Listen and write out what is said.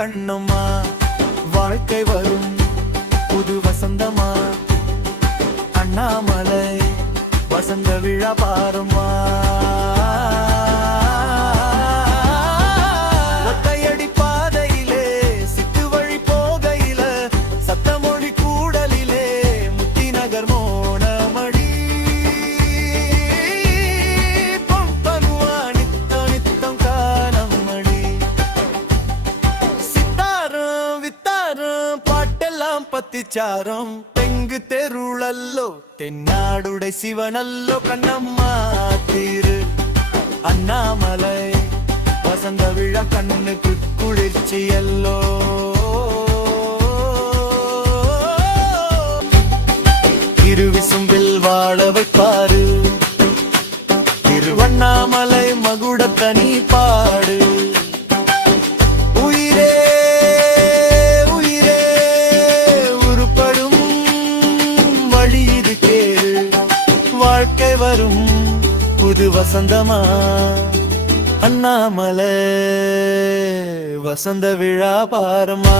கண்ணம்மா வாழ்க்கை வரும் புது வசந்தமா அண்ணாமலை வசந்த விழா பாருமா ஒத்தையடி பாதையிலே சித்து வழி போகையில சத்தமொழி கூடலிலே முத்தி நகர் மோனமடி பொம்பனுவா நித்தம் நித்தம் காலமடி சித்தாரம் வித்தாரம் பாட்டெல்லாம் பத்திச்சாரம் தெங்கு தெருளல்லோ தென்னாடுடை சிவனல்லோ கண்ணம்மா தீரு அண்ணாமலை வசந்த விழா கண்ணுக்கு குளிர்ச்சியல்லோ இருவிசும்பில் வாழ வைப்பாரு திருவண்ணாமலை மகுடத்தனி பாடு வாழ்க்கை வரும் புது வசந்தமா அண்ணாமலை வசந்த விழா பாரமா